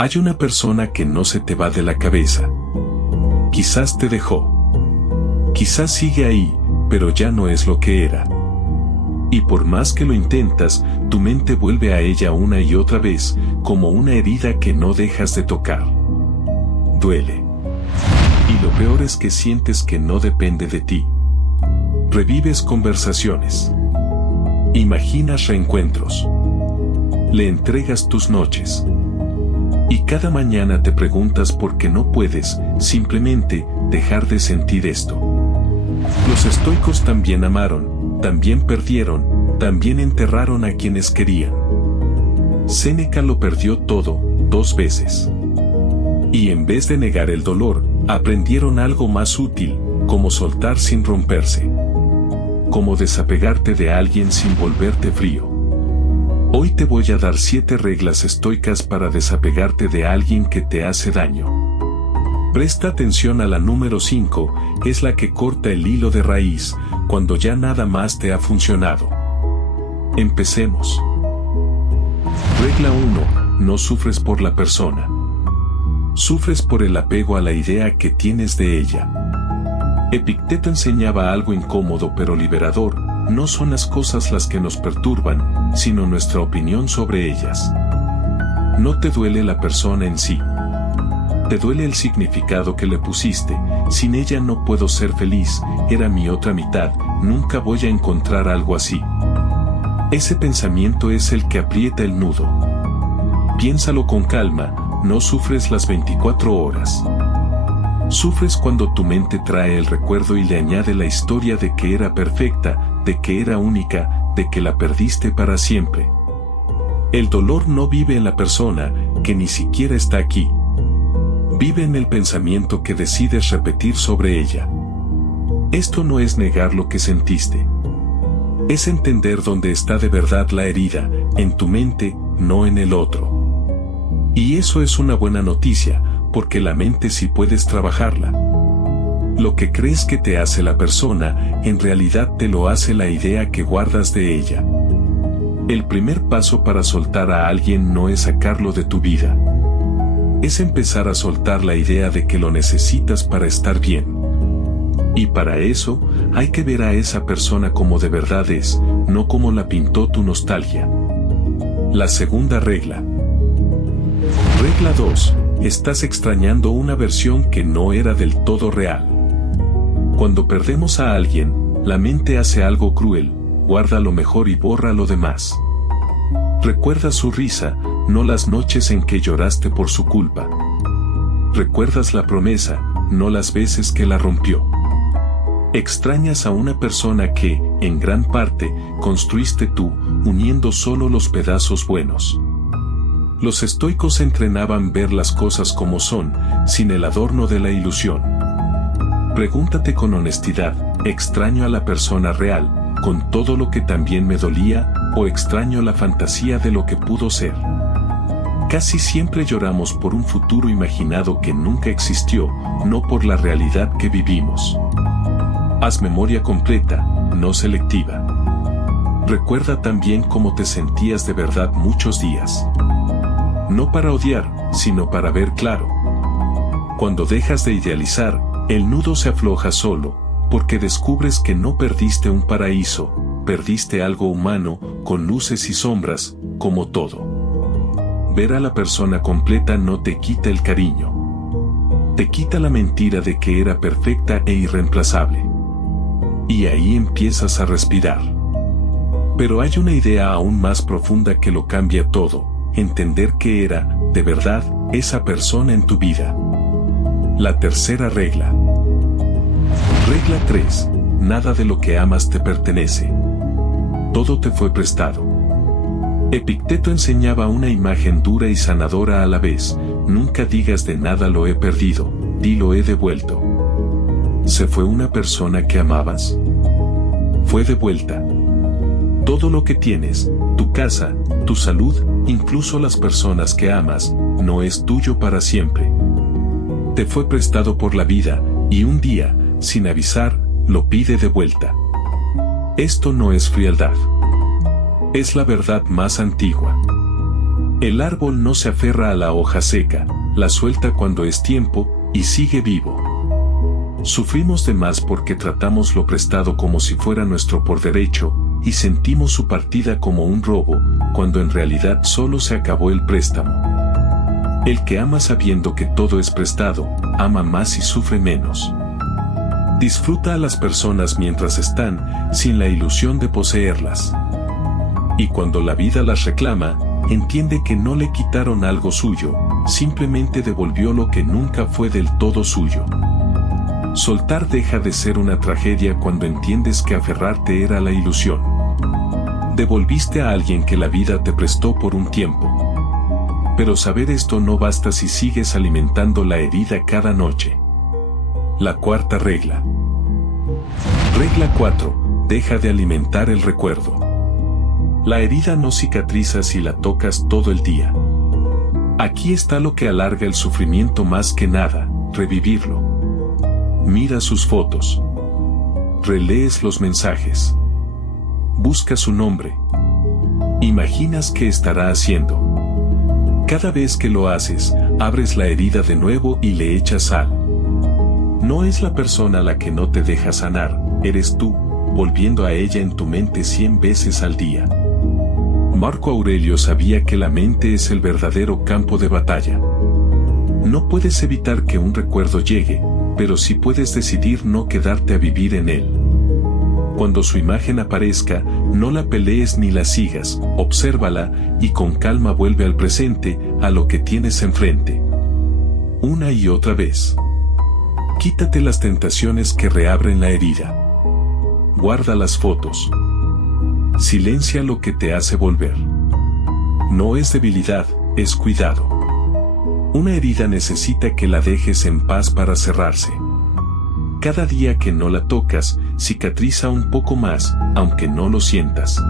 Hay una persona que no se te va de la cabeza. Quizás te dejó. Quizás sigue ahí, pero ya no es lo que era. Y por más que lo intentas, tu mente vuelve a ella una y otra vez, como una herida que no dejas de tocar. Duele. Y lo peor es que sientes que no depende de ti. Revives conversaciones. Imaginas reencuentros. Le entregas tus noches. Y cada mañana te preguntas por qué no puedes, simplemente, dejar de sentir esto. Los estoicos también amaron, también perdieron, también enterraron a quienes querían. Séneca lo perdió todo, 2 veces. Y en vez de negar el dolor, aprendieron algo más útil, como soltar sin romperse. Como desapegarte de alguien sin volverte frío. Hoy te voy a dar 7 reglas estoicas para desapegarte de alguien que te hace daño. Presta atención a la número 5, es la que corta el hilo de raíz, cuando ya nada más te ha funcionado. Empecemos. Regla 1, no sufres por la persona. Sufres por el apego a la idea que tienes de ella. Epicteto enseñaba algo incómodo pero liberador. No son las cosas las que nos perturban, sino nuestra opinión sobre ellas. No te duele la persona en sí. Te duele el significado que le pusiste. Sin ella no puedo ser feliz, era mi otra mitad, nunca voy a encontrar algo así. Ese pensamiento es el que aprieta el nudo. Piénsalo con calma, no sufres las 24 horas. Sufres cuando tu mente trae el recuerdo y le añade la historia de que era perfecta, de que era única, de que la perdiste para siempre. El dolor no vive en la persona, que ni siquiera está aquí. Vive en el pensamiento que decides repetir sobre ella. Esto no es negar lo que sentiste. Es entender dónde está de verdad la herida, en tu mente, no en el otro. Y eso es una buena noticia, porque la mente sí puedes trabajarla. Lo que crees que te hace la persona, en realidad te lo hace la idea que guardas de ella. El primer paso para soltar a alguien no es sacarlo de tu vida. Es empezar a soltar la idea de que lo necesitas para estar bien. Y para eso, hay que ver a esa persona como de verdad es, no como la pintó tu nostalgia. La segunda regla. Regla 2. Estás extrañando una versión que no era del todo real. Cuando perdemos a alguien, la mente hace algo cruel, guarda lo mejor y borra lo demás. Recuerdas su risa, no las noches en que lloraste por su culpa. Recuerdas la promesa, no las veces que la rompió. Extrañas a una persona que, en gran parte, construiste tú, uniendo solo los pedazos buenos. Los estoicos entrenaban ver las cosas como son, sin el adorno de la ilusión. Pregúntate con honestidad, ¿extraño a la persona real, con todo lo que también me dolía, o extraño la fantasía de lo que pudo ser? Casi siempre lloramos por un futuro imaginado que nunca existió, no por la realidad que vivimos. Haz memoria completa, no selectiva. Recuerda también cómo te sentías de verdad muchos días. No para odiar, sino para ver claro. Cuando dejas de idealizar, el nudo se afloja solo, porque descubres que no perdiste un paraíso, perdiste algo humano, con luces y sombras, como todo. Ver a la persona completa no te quita el cariño. Te quita la mentira de que era perfecta e irreemplazable. Y ahí empiezas a respirar. Pero hay una idea aún más profunda que lo cambia todo, entender que era, de verdad, esa persona en tu vida. La tercera regla. Regla 3. Nada de lo que amas te pertenece. Todo te fue prestado. Epicteto enseñaba una imagen dura y sanadora a la vez. Nunca digas de nada lo he perdido, di lo he devuelto. ¿Se fue una persona que amabas? Fue devuelta. Todo lo que tienes, tu casa, tu salud, incluso las personas que amas, no es tuyo para siempre. Te fue prestado por la vida, y un día, sin avisar, lo pide de vuelta. Esto no es frialdad. Es la verdad más antigua. El árbol no se aferra a la hoja seca, la suelta cuando es tiempo, y sigue vivo. Sufrimos de más porque tratamos lo prestado como si fuera nuestro por derecho, y sentimos su partida como un robo, cuando en realidad solo se acabó el préstamo. El que ama sabiendo que todo es prestado, ama más y sufre menos. Disfruta a las personas mientras están, sin la ilusión de poseerlas. Y cuando la vida las reclama, entiende que no le quitaron algo suyo, simplemente devolvió lo que nunca fue del todo suyo. Soltar deja de ser una tragedia cuando entiendes que aferrarte era la ilusión. Devolviste a alguien que la vida te prestó por un tiempo. Pero saber esto no basta si sigues alimentando la herida cada noche. La cuarta regla. Regla 4. Deja de alimentar el recuerdo. La herida no cicatriza si la tocas todo el día. Aquí está lo que alarga el sufrimiento más que nada, revivirlo. Mira sus fotos. Relees los mensajes. Busca su nombre. Imaginas qué estará haciendo. Cada vez que lo haces, abres la herida de nuevo y le echas sal. No es la persona la que no te deja sanar, eres tú, volviendo a ella en tu mente 100 veces al día. Marco Aurelio sabía que la mente es el verdadero campo de batalla. No puedes evitar que un recuerdo llegue, pero sí puedes decidir no quedarte a vivir en él. Cuando su imagen aparezca, no la pelees ni la sigas, obsérvala y con calma vuelve al presente, a lo que tienes enfrente. Una y otra vez. Quítate las tentaciones que reabren la herida. Guarda las fotos. Silencia lo que te hace volver. No es debilidad, es cuidado. Una herida necesita que la dejes en paz para cerrarse. Cada día que no la tocas, cicatriza un poco más, aunque no lo sientas.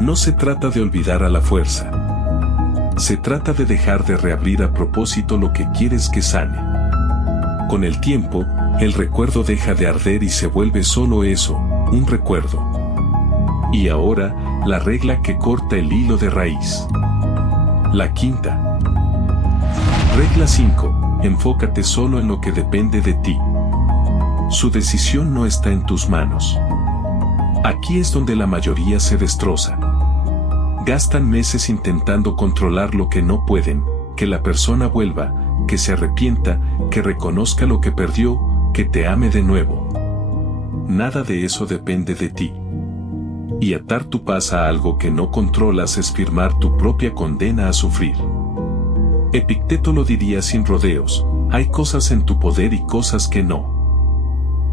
No se trata de olvidar a la fuerza. Se trata de dejar de reabrir a propósito lo que quieres que sane. Con el tiempo, el recuerdo deja de arder y se vuelve solo eso, un recuerdo. Y ahora, la regla que corta el hilo de raíz. La quinta. Regla 5. Enfócate solo en lo que depende de ti. Su decisión no está en tus manos. Aquí es donde la mayoría se destroza. Gastan meses intentando controlar lo que no pueden, que la persona vuelva, que se arrepienta, que reconozca lo que perdió, que te ame de nuevo. Nada de eso depende de ti. Y atar tu paz a algo que no controlas es firmar tu propia condena a sufrir. Epicteto lo diría sin rodeos: hay cosas en tu poder y cosas que no.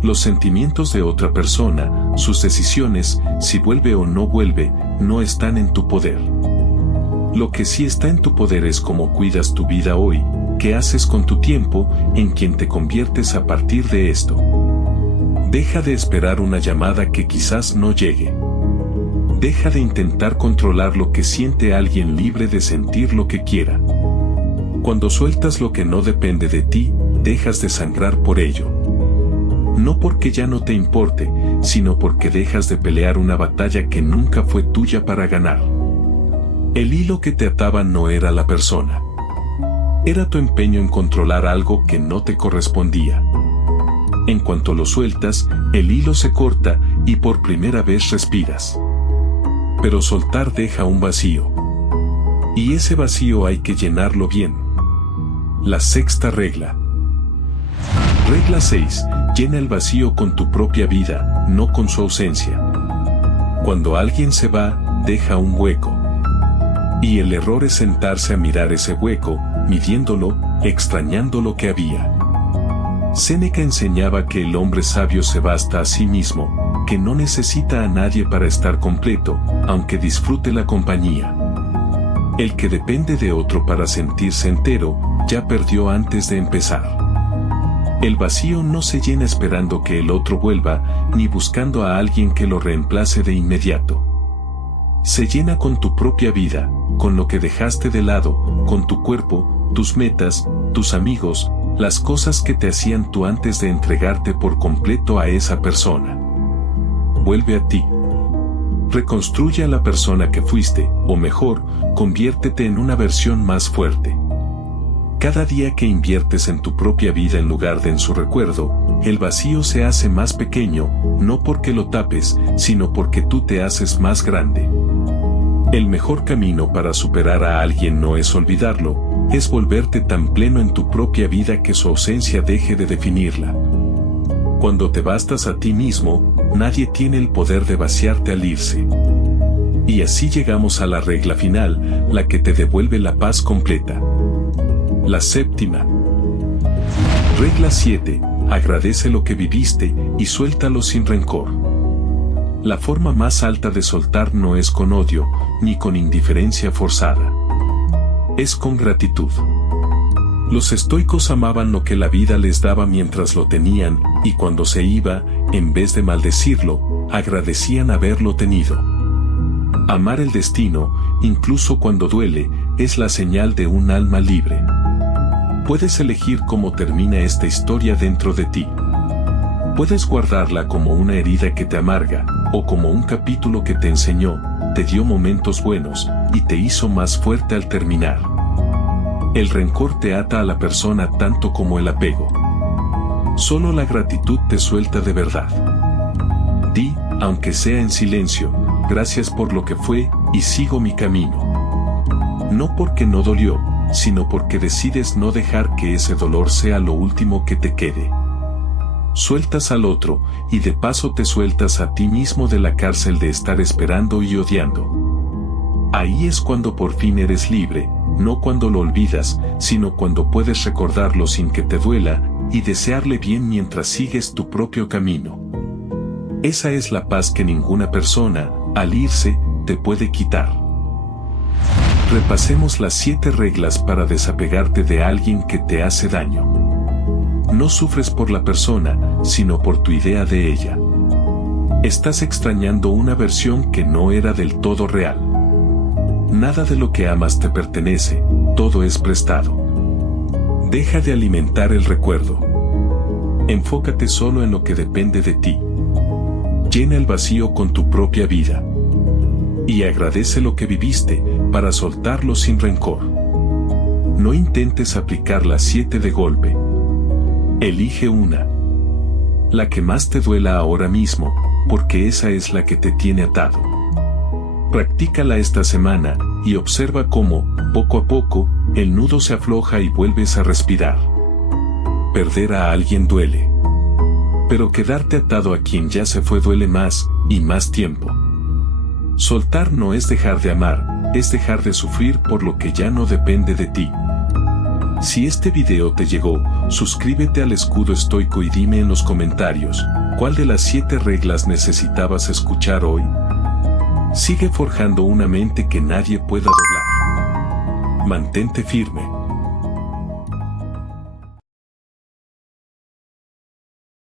Los sentimientos de otra persona, sus decisiones, si vuelve o no vuelve, no están en tu poder. Lo que sí está en tu poder es cómo cuidas tu vida hoy, qué haces con tu tiempo, en quién te conviertes a partir de esto. Deja de esperar una llamada que quizás no llegue. Deja de intentar controlar lo que siente alguien libre de sentir lo que quiera. Cuando sueltas lo que no depende de ti, dejas de sangrar por ello. No porque ya no te importe, sino porque dejas de pelear una batalla que nunca fue tuya para ganar. El hilo que te ataba no era la persona. Era tu empeño en controlar algo que no te correspondía. En cuanto lo sueltas, el hilo se corta y por primera vez respiras. Pero soltar deja un vacío. Y ese vacío hay que llenarlo bien. La sexta regla. Regla 6. Llena el vacío con tu propia vida, no con su ausencia. Cuando alguien se va, deja un hueco. Y el error es sentarse a mirar ese hueco, midiéndolo, extrañando lo que había. Séneca enseñaba que el hombre sabio se basta a sí mismo, que no necesita a nadie para estar completo, aunque disfrute la compañía. El que depende de otro para sentirse entero, ya perdió antes de empezar. El vacío no se llena esperando que el otro vuelva, ni buscando a alguien que lo reemplace de inmediato. Se llena con tu propia vida, con lo que dejaste de lado, con tu cuerpo, tus metas, tus amigos, las cosas que te hacían tú antes de entregarte por completo a esa persona. Vuelve a ti. Reconstruye a la persona que fuiste, o mejor, conviértete en una versión más fuerte. Cada día que inviertes en tu propia vida en lugar de en su recuerdo, el vacío se hace más pequeño, no porque lo tapes, sino porque tú te haces más grande. El mejor camino para superar a alguien no es olvidarlo, es volverte tan pleno en tu propia vida que su ausencia deje de definirla. Cuando te bastas a ti mismo, nadie tiene el poder de vaciarte al irse. Y así llegamos a la regla final, la que te devuelve la paz completa. La séptima. Regla 7. Agradece lo que viviste y suéltalo sin rencor. La forma más alta de soltar no es con odio, ni con indiferencia forzada. Es con gratitud. Los estoicos amaban lo que la vida les daba mientras lo tenían, y cuando se iba, en vez de maldecirlo, agradecían haberlo tenido. Amar el destino, incluso cuando duele, es la señal de un alma libre. Puedes elegir cómo termina esta historia dentro de ti. Puedes guardarla como una herida que te amarga, o como un capítulo que te enseñó, te dio momentos buenos, y te hizo más fuerte al terminar. El rencor te ata a la persona tanto como el apego. Solo la gratitud te suelta de verdad. Di, aunque sea en silencio, gracias por lo que fue, y sigo mi camino. No porque no dolió, sino porque decides no dejar que ese dolor sea lo último que te quede. Sueltas al otro, y de paso te sueltas a ti mismo de la cárcel de estar esperando y odiando. Ahí es cuando por fin eres libre, no cuando lo olvidas, sino cuando puedes recordarlo sin que te duela, y desearle bien mientras sigues tu propio camino. Esa es la paz que ninguna persona, al irse, te puede quitar. Repasemos las 7 reglas para desapegarte de alguien que te hace daño. No sufres por la persona, sino por tu idea de ella. Estás extrañando una versión que no era del todo real. Nada de lo que amas te pertenece, todo es prestado. Deja de alimentar el recuerdo. Enfócate solo en lo que depende de ti. Llena el vacío con tu propia vida. Y agradece lo que viviste, para soltarlo sin rencor. No intentes aplicar las 7 de golpe. Elige una. La que más te duela ahora mismo, porque esa es la que te tiene atado. Practícala esta semana, y observa cómo, poco a poco, el nudo se afloja y vuelves a respirar. Perder a alguien duele. Pero quedarte atado a quien ya se fue duele más, y más tiempo. Soltar no es dejar de amar, es dejar de sufrir por lo que ya no depende de ti. Si este video te llegó, suscríbete al Escudo Estoico y dime en los comentarios, ¿cuál de las 7 reglas necesitabas escuchar hoy? Sigue forjando una mente que nadie pueda doblar. Mantente firme.